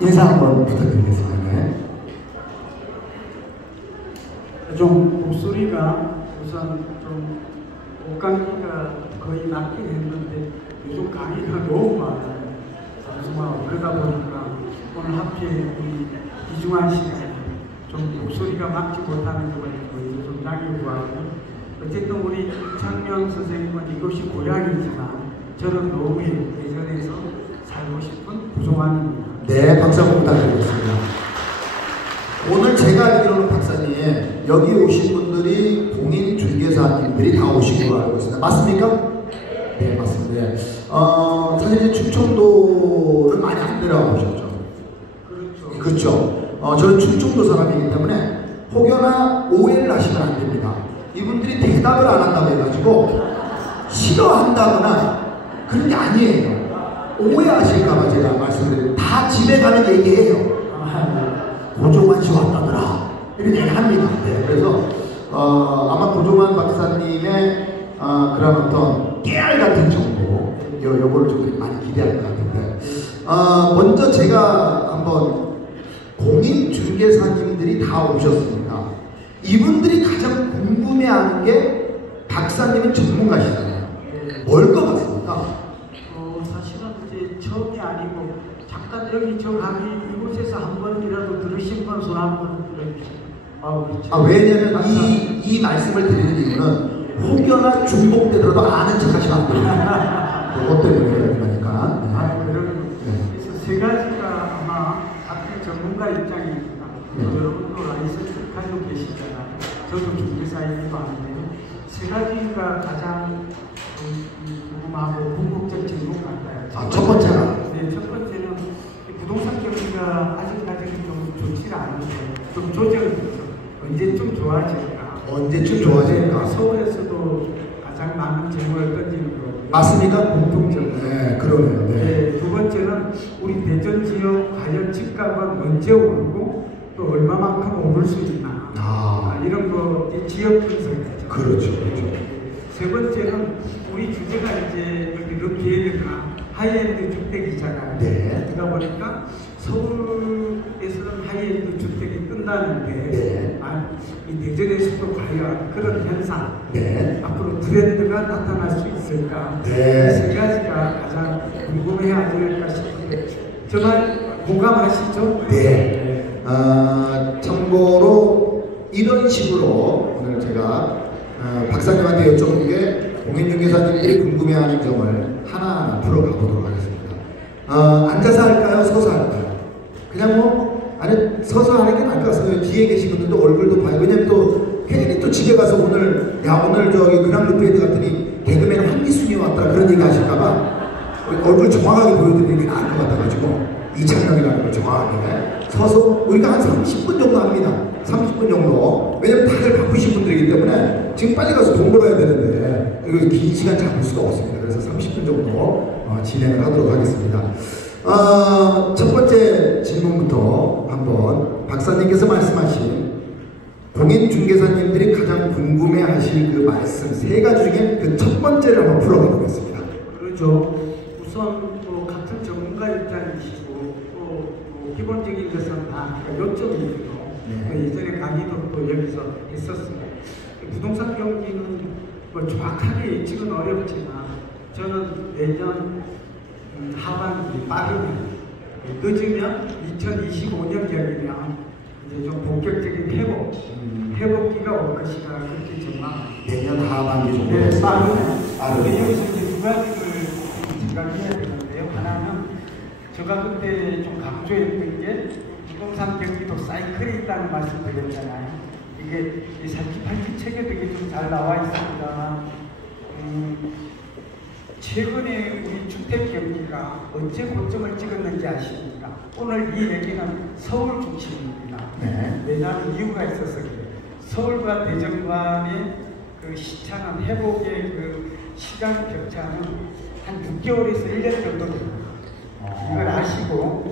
인사 한번 부탁드리겠습니다. 네. 좀 목소리가 우선 좀 목감기가 거의 낫긴 했는데 요즘 감기가 너무 많아요. 정말 그러다 보니까 오늘 하필 우리 이중환 씨가 좀 목소리가 막지 못하는 것 같고 좀 약이 구하고 어쨌든 우리 이창명 선생님은 이곳이 고향이지만 저는 노후에 예전에서 살고 싶은 부종환입니다. 네, 박수 한번 부탁드리겠습니다. 오늘 제가 알기로는 박사님 여기 오신 분들이 공인 중개사님들이 다 오신 걸로 알고 있습니다. 맞습니까? 네, 맞습니다. 네. 사실 충청도는 많이 안 내려가 보셨죠? 그렇죠. 그렇죠. 저는 충청도 사람이기 때문에 혹여나 오해를 하시면 안 됩니다. 이분들이 대답을 안 한다고 해가지고 싫어한다거나 그런 게 아니에요. 오해하실까봐 제가 말씀드려요. 다 집에 가는 얘기예요. 고종환 씨 왔다더라 이런 얘기 합니다. 네, 그래서 아마 고종환 박사님의 그런 어떤 깨알 같은 정보 요거를 좀 많이 기대할 것 같은데 먼저 제가 한번 공인중개사님들이 다 오셨으니까 이분들이 가장 궁금해하는 게 박사님은 전문가시잖아요. 뭘 것 같습니까? 사실은 이제 처음이 아니고 잠깐 여기 저 강의 이곳에서 한 번이라도 들으신 분 손 한 번 들어주세요. 왜냐면 이 말씀을 드리는 이유는 혹여나 중복되더라도 아는 척 하시면 안 됩니다. 그것 때문에 그러니까. 그래서 세 가지가 아마 같은 전문가 입장입니다. 여러분도 라이선스 가지고 계시잖아요. 저도 중개사이기도 한데요. 세 가지가 가장 궁금하고 궁극적 질문 같아요. 첫 번째가? 네, 첫 번째는 부동산 경기가 아직까지 좀 좋지가 않은데 좀 조정이 있죠. 언제쯤 좋아질까? 언제쯤 좋아질까? 서울에서도 가장 많은 질문을 던지는 거. 맞습니까? 공통적으로. 네, 그러네요. 네. 네, 두 번째는 우리 대전 지역 과연 집값은 언제 오르고 또 얼마만큼 오를 수 있나? 이런 거 지역 분석이죠. 그렇죠. 세 번째는 우리 주제가 이제 여기 럭키에드가 하이엔드 주택이잖아요. 네. 그러다 보니까 서울에서는 하이엔드 주택이 뜬다는데 네. 이 대전에서도 과연 그런 현상 네. 앞으로 트렌드가 나타날 수 있을까? 네. 세 가지가 가장 궁금해하지 않을까 싶은데 정말 공감하시죠? 네. 참고로 이런 식으로 오늘 제가 박사님한테 여쭤본 게 공인중개사님들이 궁금해하는 점을 하나하나 풀어가 보도록 하겠습니다. 앉아서 할까요? 서서 할까요? 그냥 아니 서서 하는 게 나을 것 같습니다. 뒤에 계신 분들도 얼굴도 봐요. 왜냐면 또 괜히 또 집에 가서 오늘 저기 그랑르페이드 같으니 개그맨 황기순이 왔더라 그런 얘기 하실까봐 얼굴 정확하게 보여드리는 게 나을 것 같아가지고 이창명이라는 걸 정확하게 서서 우리가 한 30분 정도 합니다. 30분 정도. 왜냐면 다들 바쁘신 분들이기 때문에 지금 빨리 가서 돈 벌어야 되는데 이거 긴 시간 잡을 수가 없습니다. 그래서 30분 정도 진행을 하도록 하겠습니다. 첫 번째 질문부터 한번 박사님께서 말씀하신 공인중개사님들이 가장 궁금해하실 그 말씀 세 가지 중에 그 첫 번째를 한번 풀어가 보겠습니다. 그렇죠. 우선 같은 전문가 입장이시고 또 기본적인 것은 다 요점이고 예전에 강의도 또 여기서 했었습니다. 부동산 경기는 정확하게 예측은 어렵지만 저는 내년 하반기 빠르면 늦으면 2025년경이면 이제 좀 본격적인 회복기가 올 것이다 그렇게 전망합니다. 내년 하반기 정도. 네, 빠르면. 여기서 이제 두 가지를 생각해야 되는데요. 하나는 제가 그때 좀 강조했던 게 부동산 경기도 사이클이 있다는 말씀 드렸잖아요. 이게 살기팔기 책에도 이게 좀 잘 나와 있습니다만 최근에 우리 주택 경기가 언제 고점을 찍었는지 아십니까? 오늘 이 얘기는 서울 중심입니다. 네. 왜냐하면 이유가 있어서 그래요. 서울과 대전 간의 그 시차는 회복의 그 시간 격차는 한 6개월에서 1년 정도 됩니다. 이걸 아시고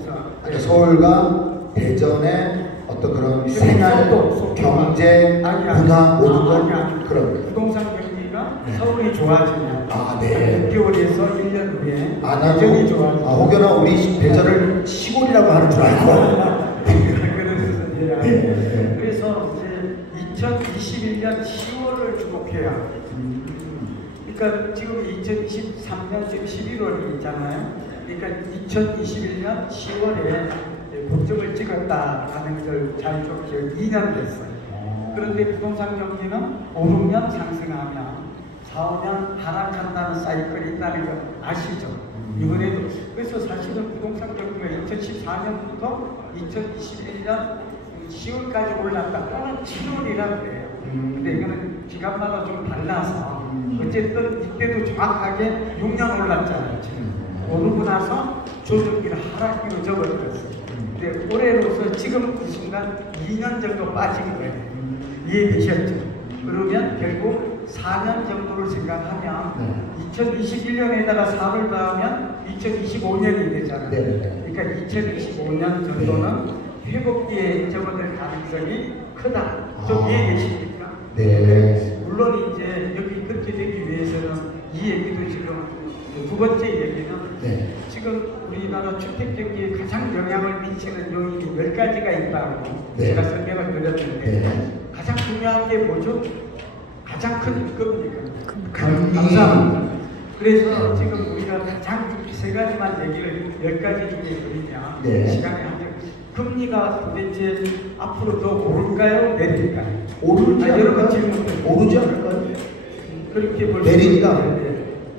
그래서 서울과 대전의 어떤 그런 생활, 경제, 문화 모든 걸 그런 부동산 경기가 서울이 좋아지면 아, 네. 6개월에서 1년 후에 나 대전이 좋아지면 혹여나 우리 대전을 시골이라고 하는 줄 알고. 그래서 네. 그래서 이제 2021년 10월을 주목해야. 그러니까 지금 2023년 지금 11월이 있잖아요. 그러니까 2021년 10월에 고점을 찍었다라는 걸 잘 좀 기억 2년 됐어요. 그런데 부동산 경기는 5, 6년 상승하면 4, 5년 하락한다는 사이클이 있다는 거 아시죠? 이번에도 그래서 사실은 부동산 경기가 2014년부터 2021년 10월까지 올랐다 또는 7월이라고 그래요. 근데 이거는 기간마다 좀 달라서 어쨌든 이때도 정확하게 6년 올랐잖아요. 지금 오르고 나서 조정기를 하락기로 접어들었어요. 근데 올해로서 지금 이 순간 2년 정도 빠진 거예요. 이해되셨죠? 그러면 결국 4년 정도를 생각하면 2021년에다가 3을 더하면 2025년이 되잖아요. 그러니까 2025년 정도는 회복기에 접어들 가능성이 크다. 좀 이해되십니까? 네. 물론 이제 여기 그렇게 되기 위해서는 이 얘기도 지금 두 번째 얘기는 지금 우리나라 주택 경기에 가장 영향을 미치는 요인이 10가지가 있다고 제가 설명을 드렸는데 가장 중요한 게 뭐죠? 가장 큰 임금입니다. 감사합니다. 그래서 지금 우리가 가장 세 가지만 얘기를 10가지 중에 드리면 시간이 한정. 금리가 도대체 앞으로 더 오를까요? 내릴까요? 오르지 여러분 질문 오르지 않을까요? 그렇게 볼 수 내린다.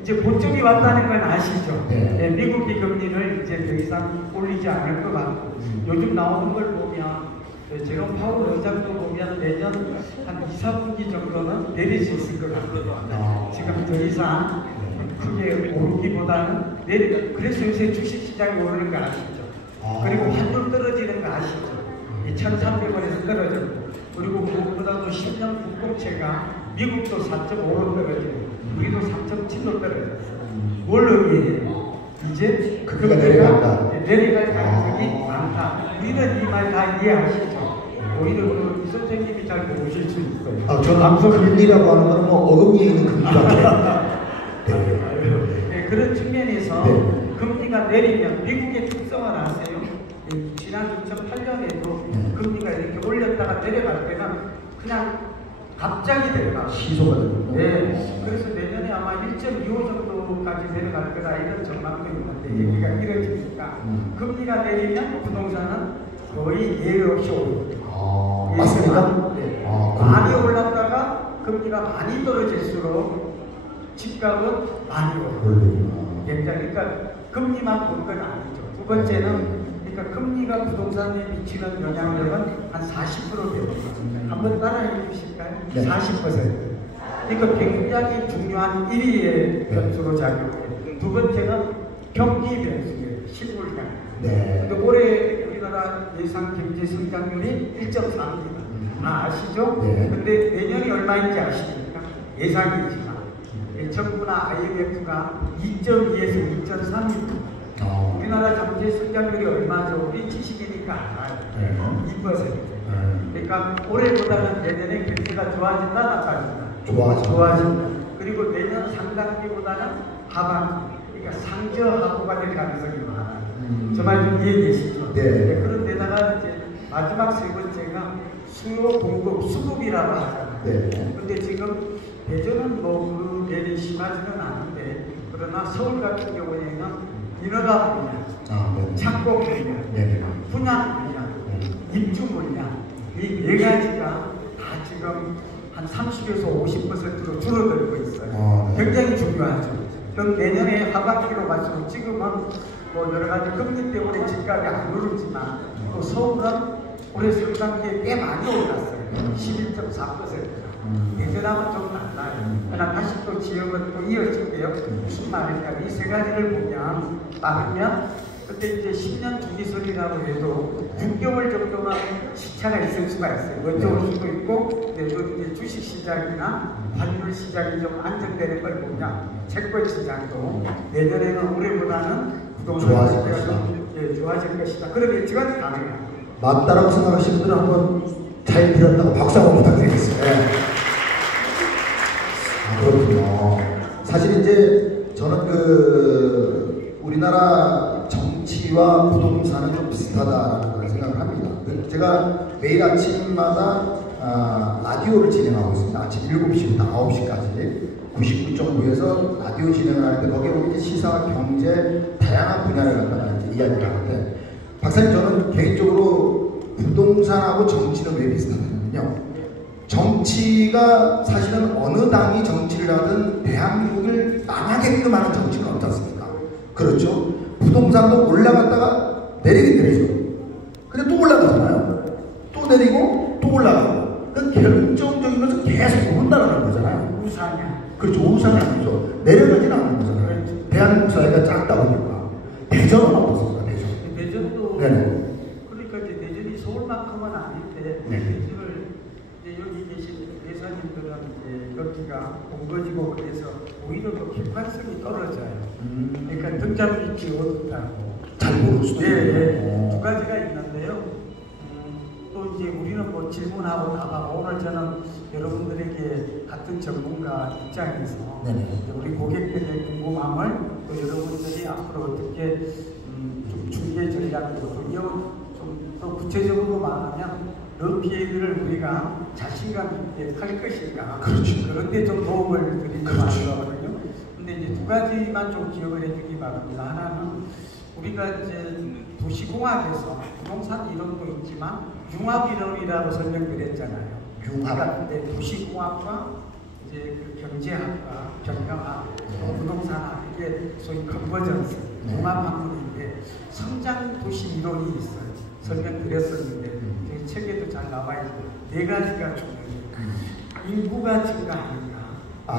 이제 고점이 왔다는 건 아시죠? 네. 미국이 금리를 이제 더 이상 올리지 않을 것 같고 요즘 나오는 걸 보면 제롬 파월 의장도 보면 내년 한 2, 3분기 정도는 내릴 수 있을 것 같아요. 지금 더 이상 크게 오르기보다는 내리고 그래서 요새 주식시장이 오르는 거 아시죠? 그리고 환율 떨어지는 거 아시죠? 1,300원에서 떨어졌고 그리고 무엇보다도 10년 국공채가 미국도 4.5로 떨어지고 우리도 3.7로 떨어졌어요. 뭘 의미해요? 이제 금리가 내려간다. 내려갈 가능성이 많다. 우리는 이 말 다 이해하시죠? 오히려 이 선생님이 잘 모르실 수 있어요. 저는 금리라고 하는 거는 뭐 어금니에 있는 금리밖에. 네, 그런 측면에서 금리가 내리면 미국의 특성을 아세요? 지난 2008년에도 금리가 이렇게 올렸다가 내려갈 때는 그냥 갑자기 내려가. 시소가 되는 네. 그래서 내년에 아마 1.25 정도까지 내려갈 거다 이런 전망도 있는데 얘기가 이뤄지니까 금리가 내리면 부동산은 거의 예외 없이 오릅니다. 맞습니까? 네. 많이 올랐다가 금리가 많이 떨어질수록 집값은 많이 오릅니다. 굉장히 그러니까 금리만 볼 건 아니죠. 두 번째는 그러니까 금리가 부동산에 미치는 영향력은 한 40% 됩니다. 한번 따라해 주실까요? 40%. 그러니까 굉장히 중요한 1위의 변수로 작용해요. 두 번째는 경기 변수예요. 실물가. 근데 올해 우리나라 예상 경제 성장률이 1.4입니다. 아시죠? 근데 내년이 얼마인지 아십니까? 예상이지만 정부나 IMF가 2.2에서 2.3입니다. 우리나라 경제 성장률이 얼마죠? 우리 지식이니까 알아요. 2%. 그러니까 올해보다는 내년에 경제가 좋아진다, 나빠진다? 좋아진다. 그리고 내년 상반기보다는 하반기. 그러니까 상저하고가 될 가능성이 많아요. 저 말 좀 이해되시죠? 그런데다가 이제 마지막 세 번째가 수요 공급, 수급이라고 하잖아요. 근데 지금 대전은 뭐 그 면이 심하지는 않은데 그러나 서울 같은 경우에는 인허가 물량, 착공 물량, 분양 물량, 입주 물량 이 네 가지가 다 지금 한 30에서 50%로 줄어들고 있어요. 굉장히 중요하죠. 그럼 내년에 하반기로 갈수록 지금은 뭐 여러 가지 금리 때문에 집값이 안 오르지만 또 서울은 올해 상반기에 꽤 많이 올랐어요. 11.4%. 예전하고는 좀 달라요. 그러나 다시 또 지역은 또 이어질게요. 무슨 말일까? 이 세 가지를 보면 빠르면 그때 이제 10년 주기설이라고 해도 6개월 정도는 시차가 있을 수가 있어요. 어쩌올 수도 있고, 이제 주식 시장이나 환율 시장이 좀 안정되는 걸 보면 채권 시장도 내년에는 올해보다는 부동산 시장이 좀 좋아질 것이다. 그런 예측은 가능해요. 맞다라고 생각하시는 분들은 한번 잘 들었다고 박수 한번 부탁드리겠습니다. 그렇군요. 사실 이제 저는 우리나라 정치와 부동산은 좀 비슷하다라는 걸 생각을 합니다. 제가 매일 아침마다 라디오를 진행하고 있습니다. 아침 7시부터 9시까지 99.9에서 라디오 진행을 하는데 거기에 보면 이제 시사, 경제, 다양한 분야를 갖다가 이제 이야기를 하는데 박사님 저는 개인적으로 부동산하고 정치는 왜 비슷하냐면요. 정치가 사실은 어느 당이 정치를 하든 대한민국을 망하게끔 하는 정치는 없지 않습니까? 그렇죠? 부동산도 올라갔다가 내리긴 내리죠. 근데 또 올라가잖아요. 또 내리고 또 올라가고. 그 결정적인 것은 계속 오른다는 거잖아요. 우상이야. 그렇죠. 우상이 아니죠. 내려가지는 않는 거잖아요. 대한민국 사회가 작다 보니까. 대전은 어떻습니까? 대전. 대전도 네네. 그러니까 이제 대전이 서울만큼은 아닌데 네. 대전을 이제 여기 계신 회사님들은 이제 여기가 본거지고 그래서 오히려 그 객관성이 떨어져요. 그러니까 등잔빛이 어둡다고. 잘 모를 수도 있고. 네. 두 가지가 있는데요. 또 이제 우리는 뭐 질문하고 답하고 오늘 저는 여러분들에게 같은 전문가 입장에서 이제 우리 고객들의 궁금함을 또 여러분들이 앞으로 어떻게 좀 중개 전략도 좀 구체적으로 말하면 러피에드를 우리가 자신감 있게 할 것인가. 그렇죠. 그런데 좀 도움을 드리려고 그렇죠. 하거든요. 근데 이제 두 가지만 좀 기억을 해주기 바랍니다. 하나는 우리가 이제 도시공학에서 부동산 이론도 있지만 융합이론이라고 설명드렸잖아요. 융합. 네, 도시공학과 이제 그 경제학과, 경영학, 부동산학 이게 소위 컨버전스, 융합학문인데 성장 도시 이론이 있어요. 설명드렸었는데 제 책에도 잘 나와 있고 네 가지가 중요해요. 인구가 증가하는가.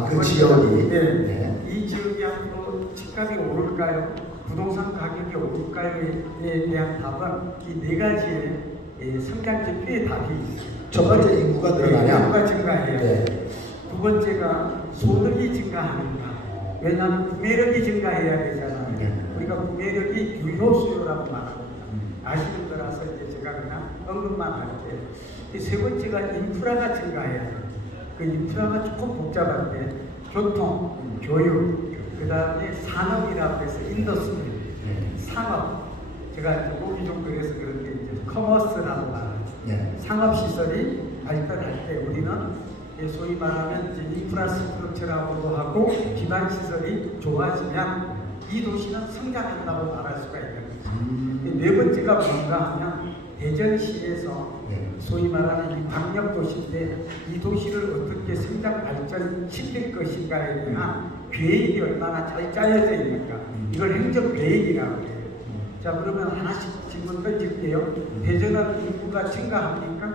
그 지역이. 네. 이 지역이 앞으로 집값이 오를까요? 부동산 가격이 오를까요에 대한 답은 이 네 가지의 성장 지표의 답이 있어요. 첫 번째 인구가 늘어나냐? 인구가 증가해요. 네. 두 번째가 소득이 증가하는가. 왜냐하면 구매력이 증가해야 되잖아요. 우리가 구매력이 유효 수요라고 말합니다. 아시는 거라서 이제 제가 그냥 언급만 할게요. 세 번째가 인프라가 증가해야 돼요. 그 인프라가 조금 복잡한데 교통, 교육, 그 다음에 산업이라고 해서 인더스트리, 산업. 제가 이제 목이 좀 그래서 그런데 이제 커머스라고 말하죠. 상업시설이 발달할 때 우리는 소위 말하면 이제 인프라스트럭처라고도 하고 기반시설이 좋아지면 이 도시는 성장한다고 말할 수가 있거든요. 네 번째가 뭔가 하면 대전시에서 소위 말하는 이 광역도시인데 이 도시를 어떻게 성장 발전시킬 것인가에 대한 계획이 얼마나 잘 짜여져 있는가. 이걸 행정계획이라고 해요. 자, 그러면 하나씩 질문 던질게요. 대전은 인구가 증가합니까?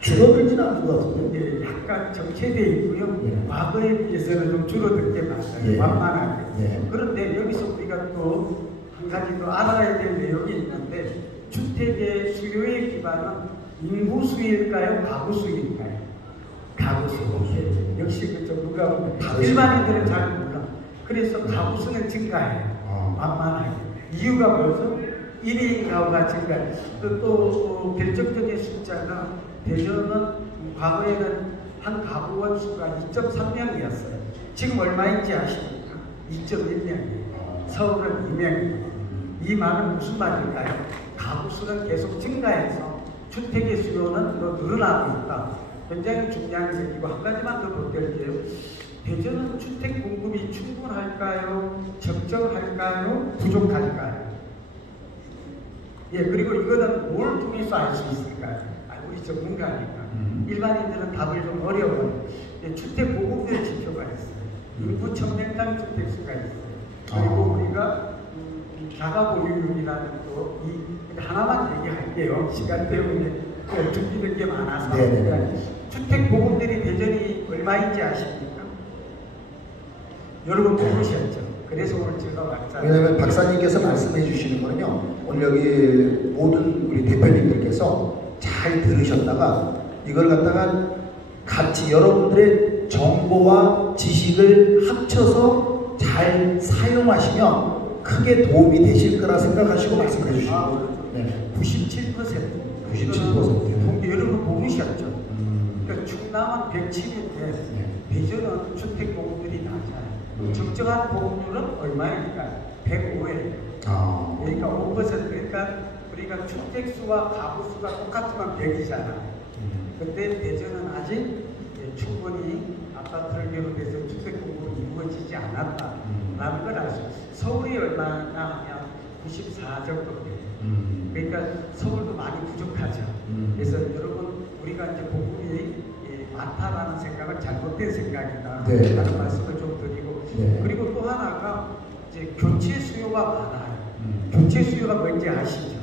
줄어들지는 않는 것 같은데. 예, 약간 정체되어 있고요. 과거에 비해서는 좀 줄어든 게 맞아요. 완만하게. 그런데 여기서 우리가 또 한 가지 더 알아야 될 내용이 있는데 주택의 수요의 기반은 인구 수일까요? 가구 수일까요? 가구 수. 역시 그 전문가 일반인들은 잘 몰라. 그래서 가구 수는 증가해요. 완만하게. 이유가 뭐죠? 1인 가구가 증가해요. 또 결정적인 숫자는 대전은 과거에는 한 가구 원수가 2.3명이었어요. 지금 얼마인지 아십니까? 2.1명이에요. 서울은 2명이에요. 이 말은 무슨 말일까요? 가구 수는 계속 증가해서 주택의 수요는 더 늘어나고 있다. 굉장히 중요한 얘기고 한 가지만 더 보태볼게요. 대전은 주택 공급이 충분할까요? 적정할까요? 부족할까요? 예, 그리고 이거는 뭘 통해서 알 수 있을까요? 우리 전문가니까. 일반인들은 답을 좀 어려워요. 주택 보급률 지표가 있어요. 인구 1000평당 주택수가 있어요. 그리고 우리가 자가 보유율이라는 또 하나만 얘기할게요. 시간 때문에 준비된 게 많아서. 주택 보급률이 대전이 얼마인지 아십니까? 여러분 모르셨죠? 그래서 오늘 제가 왔잖아요. 왜냐하면 박사님께서 말씀해 주시는 거는요, 오늘 여기 모든 우리 대표님들께서 잘 들으셨다가 이걸 갖다가 같이 여러분들의 정보와 지식을 합쳐서 잘 사용하시면 크게 도움이 되실 거라 생각하시고 말씀을 해주시고 97%. 97%. 여러분 모르셨죠? 그러니까 충남은 107인데 대전은 주택 보급률이 낮아요. 적정한 보급률은 얼마입니까? 105에. 그러니까 5%. 그러니까 우리가 주택수와 가구수가 똑같으면 100이잖아. 근데 대전은 아직 충분히 아파트를 비롯해서 주택 공급이 이루어지지 않았다라는 걸 알 수 있어요. 서울이 얼마나 하면 94 정도 돼요. 그러니까 서울도 많이 부족하죠. 그래서 여러분 우리가 이제 공급이 많다라는 생각은 잘못된 생각이다 네. 라는 말씀을 좀 드리고 네. 그리고 또 하나가 이제 교체 수요가 많아요. 교체 수요가 뭔지 아시죠?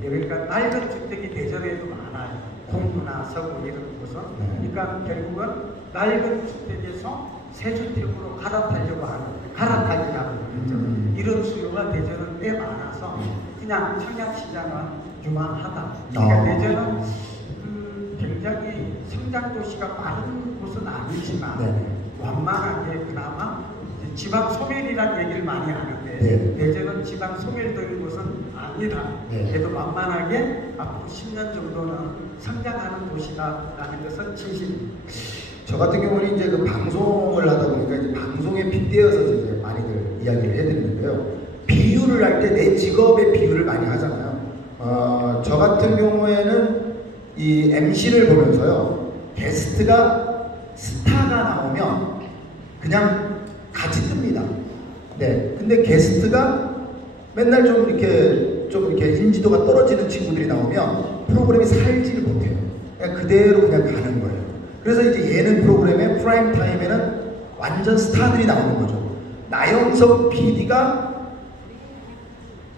그러니까 낡은 주택이 대전에도 많아요. 공구나 서구 이런 곳은. 그러니까 결국은 낡은 주택에서 새 주택으로 갈아타려고 하는, 갈아타기라고 하는 이런 수요가 대전은 꽤 많아서 그냥 청약시장은 유망하다. 그러니까 대전은 굉장히 성장도시가 빠른 곳은 아니지만 완만하게 그나마 지방 소멸이라는 얘기를 많이 하는데 대전은 지방 소멸된 곳은 아니다. 그래도 완만하게 앞으로 10년 정도는 성장하는 도시다라는 것은 진실입니다. 저 같은 경우는 이제 그 방송을 하다 보니까 이제 방송에 빗대어서 이제 많이들 이야기를 해드리는데요. 비유를 할 때 내 직업의 비유를 많이 하잖아요. 저 같은 경우에는 이 MC를 보면서요. 게스트가 스타가 나오면 그냥 같이 뜹니다. 네. 근데 게스트가 맨날 좀 이렇게 인지도가 떨어지는 친구들이 나오면 프로그램이 살지를 못해요. 그냥 그대로 그냥 가는 거예요. 그래서 이제 예능 프로그램의 프라임 타임에는 완전 스타들이 나오는 거죠. 나영석 PD가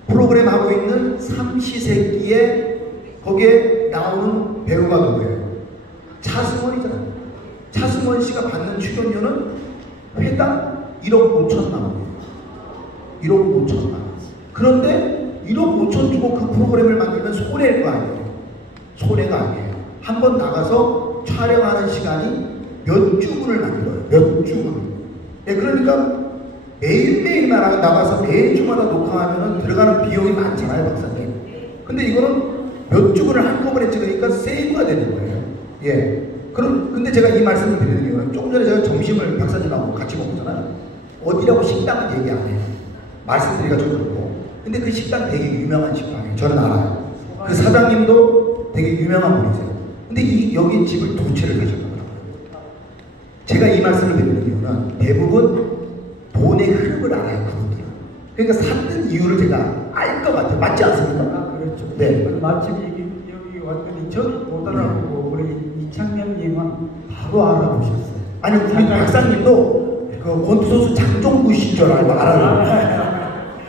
프로그램 하고 있는 삼시세끼에 거기에 나오는 배우가 누구예요? 차승원이잖아요. 차승원 씨가 받는 출연료는 회당 1억 5천만 원. 1억 5천만 원. 그런데 1억 5천 주고 그 프로그램을 만들면 손해일 거 아니에요. 손해가 아니에요. 한 번 나가서 촬영하는 시간이 몇 주분을 만들어요. 몇 주분. 예, 그러니까 매일매일 나가서 매주마다 녹화하면 들어가는 비용이 많잖아요, 박사님. 근데 이거는 몇 주분을 한꺼번에 찍으니까 세이브가 되는 거예요. 예. 근데 제가 이 말씀을 드리는 이유는 조금 전에 제가 점심을 박사님하고 같이 먹었잖아요. 어디라고 식당은 얘기 안 해요. 말씀드리기가 좀 그렇고. 근데 그 식당 되게 유명한 식당이에요. 저는 알아요. 그 사장님도 되게 유명한 분이세요. 근데 여기 집을 두 채를 가셨더라고요. 제가 이 말씀을 드리는 이유는 대부분 돈의 흐름을 알아요, 그분들은. 그러니까 샀던 이유를 제가 알 것 같아요. 맞지 않습니까? 아, 그렇죠. 네. 마침 여기 왔더니 저는 못 알아보고 우리 이창명님은 바로 알아보셨어요. 아니, 우리 박사님도 그 권투선수 장종구 씨인 줄 알고 알아요.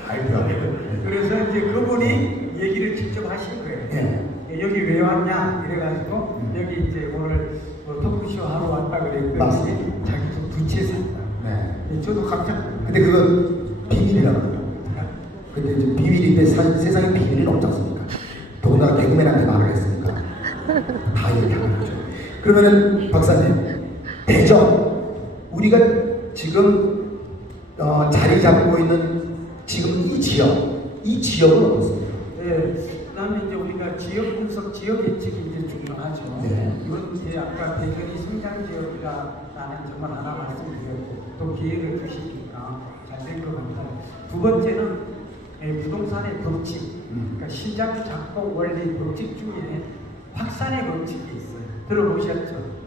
알더라고요. 그래서 이제 그분이 얘기를 직접 하신 거예요. 네. 여기 왜 왔냐? 이래가지고 여기 이제 오늘 토크쇼 하러 왔다 그랬더니 자기도 두 채 샀다. 네. 저도 깜짝. 근데 그건 비밀이라고 하더라고요. 근데 이제 비밀인데 세상에 비밀은 없지 않습니까? 더군다나 개그맨한테 말을 했으니까 다 얘기하는 거죠. 그러면은 박사님, 대전 우리가 지금 자리 잡고 있는 지금 이 지역은 어떻습니까? 네, 그다음에 이제 우리가 지역 분석, 지역 예측이 이제 중요하죠. 네. 이건 이제 아까 대전이 성장 지역이라는 점을 하나 말씀드렸고 또 기회를 주시니까 잘 된 것 같아요. 두 번째는 부동산의 법칙, 그러니까 시장 작동 원리 법칙 중에 확산의 법칙이 있어요. 들어보셨죠?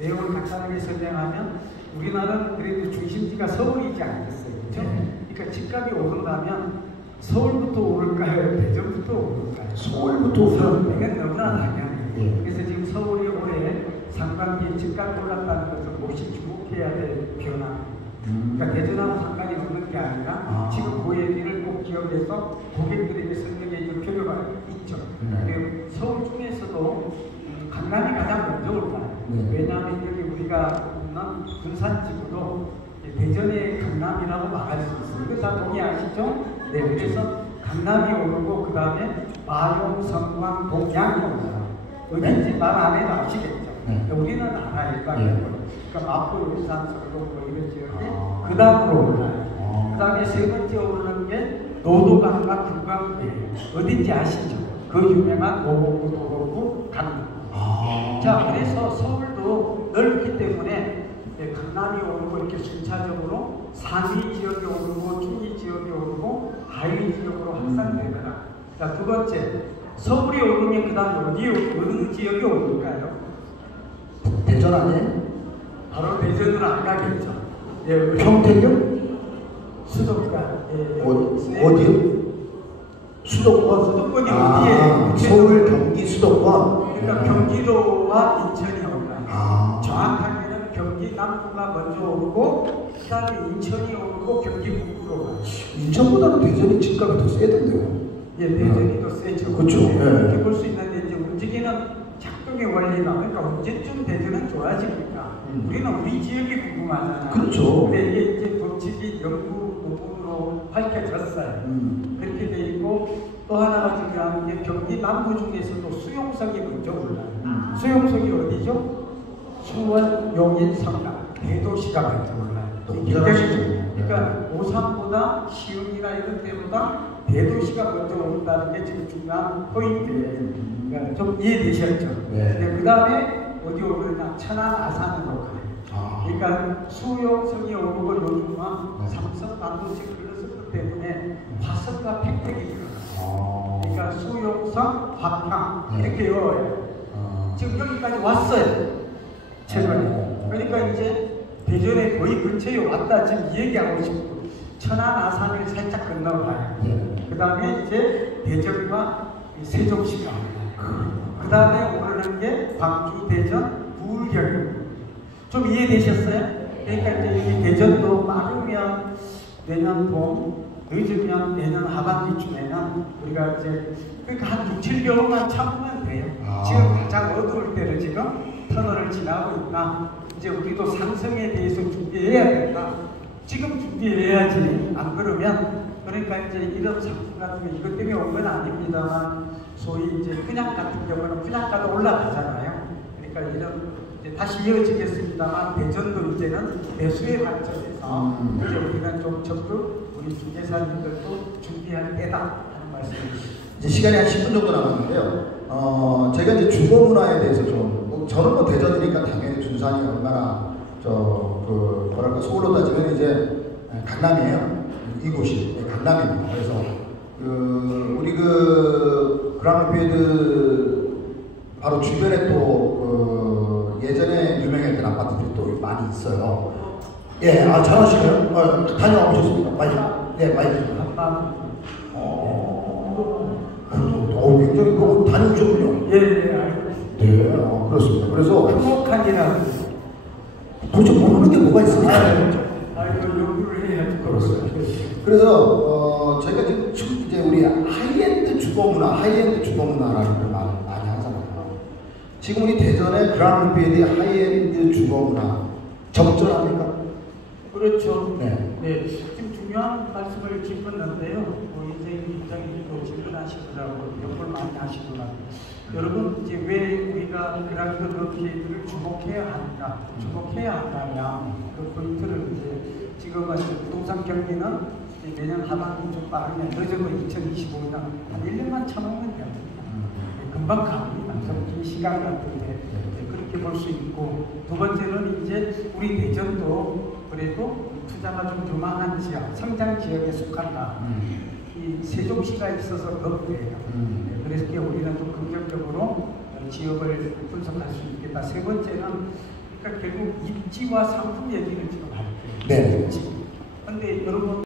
내용을 간단하게 설명하면 우리나라는 그래도 중심지가 서울이지 않겠어요. 그렇죠? 그러니까 집값이 오른다면 서울부터 오를까요? 대전부터 오를까요? 서울부터 오르면 이건 너무나 당연해요. 그래서 지금 서울이 올해 상반기에 집값 올랐다는 것은 몹시 주목해야 될 변화. 그러니까 대전하고 상관이 없는 게 아니라 지금 그 얘기를 꼭 기억해서 고객들에게 설명해 줄 필요가 있죠. 그리고 서울 중에서도 강남이 가장 먼저 올라요. 왜냐하면 여기 우리가 있는 군산지구도 대전의 강남이라고 말할 수 있어요. 이거 다 동의하시죠? 네. 그래서 강남이 오르고 그 다음에 마용, 성광, 동양이 올라요. 어딘지 말 안 해도 아시겠죠? 우리는 알아요. 그러니까 마포, 울산, 서울 뭐 이런 지역에 그 다음으로 올라요. 그 다음에 세 번째 오르는 게 노도강과 금강구예요. 어딘지 아시죠? 그 유명한 노곡구, 도곡구, 강릉. 자, 그래서 서울도 넓기 때문에 강남이 오르고 이렇게 순차적으로 상위 지역이 오르고 중위 지역이 오르고 하위 지역으로 확산되거나. 자, 두 번째, 서울이 오르면 그 다음 어느 지역이 오를까요? 대전 아니에요? 바로 대전으로 안 가겠죠. 예, 평택이요? 수도가 어디요? 수도권? 수도권이 어디에? 서울, 경기, 수도권? 그러니까 경기도와 인천이 올라요. 아. 정확하게는 경기 남부가 먼저 오르고 그 다음에 인천이 오르고 경기 북부로 가요. 인천보다는 대전이 집값이 더 세던데요? 예, 대전이 더 세죠. 그렇죠. 예. 그렇게 볼 수 있는데 이제 움직이는 작동의 원리가 그러니까 언제쯤 대전은 좋아집니까? 우리는 우리 지역이 궁금하잖아요. 그렇죠. 근데 이게 이제 법칙이 연구 논문으로 밝혀졌어요. 그렇게 돼 있고 또 하나가 중요한 게 경기 남부 중에서도 수용석이 먼저 올라요. 수용석이 어디죠? 수원, 용인, 성남 대도시가 먼저 올라요. 너무 잘하시죠. 그러니까 오산보다 시흥이나 이런 데보다 대도시가 먼저 오른다는 게 지금 중요한 포인트예요. 그러니까 좀 이해되셨죠? 네. 그 다음에 어디 오르냐? 천안, 아산으로 가요. 그러니까 수용성이 오르고 요즘은 삼성 반도체 클러스터 때문에 화성과 팩트기 일어나요. 그러니까 수용성, 화평 이렇게 어려워요. 지금 여기까지 왔어요. 최근에. 그러니까 이제 대전에 거의 근처에 왔다 지금 얘기하고 싶고 천안, 아산을 살짝 건너가요. 그 다음에 이제 대전과 세종시가 그 다음에 오르는 게 광주, 대전, 부울경. 좀 이해되셨어요? 그러니까 이제 이 대전도 빠르면 내년 봄, 늦으면 내년 하반기쯤에는 우리가 이제 그러니까 한 6, 7개월만 참으면 돼요. 지금 가장 어두울 때를 지금 터널을 지나고 있다. 이제 우리도 상승에 대해서 준비해야 된다. 지금 준비해야지. 안 그러면 그러니까 이제 이런 상품 같은 거 이것 때문에 온 건 아닙니다만 소위 이제 분양 같은 경우는 분양가도 올라가잖아요. 그러니까 이런 이제 다시 이어지겠습니다만 대전도 이제는 매수의 관점에서 이제 우리가 좀 적극 우리 중개사님들도 준비할 때다 하는 말씀이시죠. 이제 시간이 한 10분 정도 남았는데요. 제가 이제 주거 문화에 대해서 저는 뭐 대전이니까 당연히 둔산이 얼마나 뭐랄까 서울로 따지면 이제 강남이에요. 이곳이 강남입니다. 그래서 우리 그랑피드 바로 주변에 또 예전에 유명했던 아파트들이 또 많이 있어요. 예, 잘하시네요. 다녀와 보셨습니까? 많이 굉장히 그거 다녀오셨군요. 네, 그렇습니다. 그래서 행복하기라고 도대체 모르는 게 뭐가 있습니까? 연구를 해야지. 그렇습니다. 그래서 제가 지금 이제 우리 하이엔드 주거 문화라는 걸 많이 하잖아요. 지금 우리 대전의 그랑피드 하이엔드 주거 문화 적절합니까? 그렇죠. 네. 지금 중요한 말씀을 짚었는데요. 인생이 굉장히 또 질문하시더라고요. 연구를 많이 하시더라고요. 여러분, 이제 왜 우리가 그랑피드를 주목해야 하느냐, 그 포인트를 이제 지금은 부동산 경기는 내년 하반기 좀 빠르면 늦으면 2025년 한 1년만 참으면 됩니다. 금방 갑니다. 이 시간 같은데 그렇게 볼 수 있고, 두 번째는 이제 우리 대전도 그래도 투자가 좀 조망한 지역, 성장 지역에 속한다. 이 세종시가 있어서 더 그래요. 그래서 우리는 좀 긍정적으로 지역을 분석할 수 있겠다. 세 번째는 그러니까 결국 입지와 상품 얘기를 지금 할 거예요. 네. 입지. 근데 여러분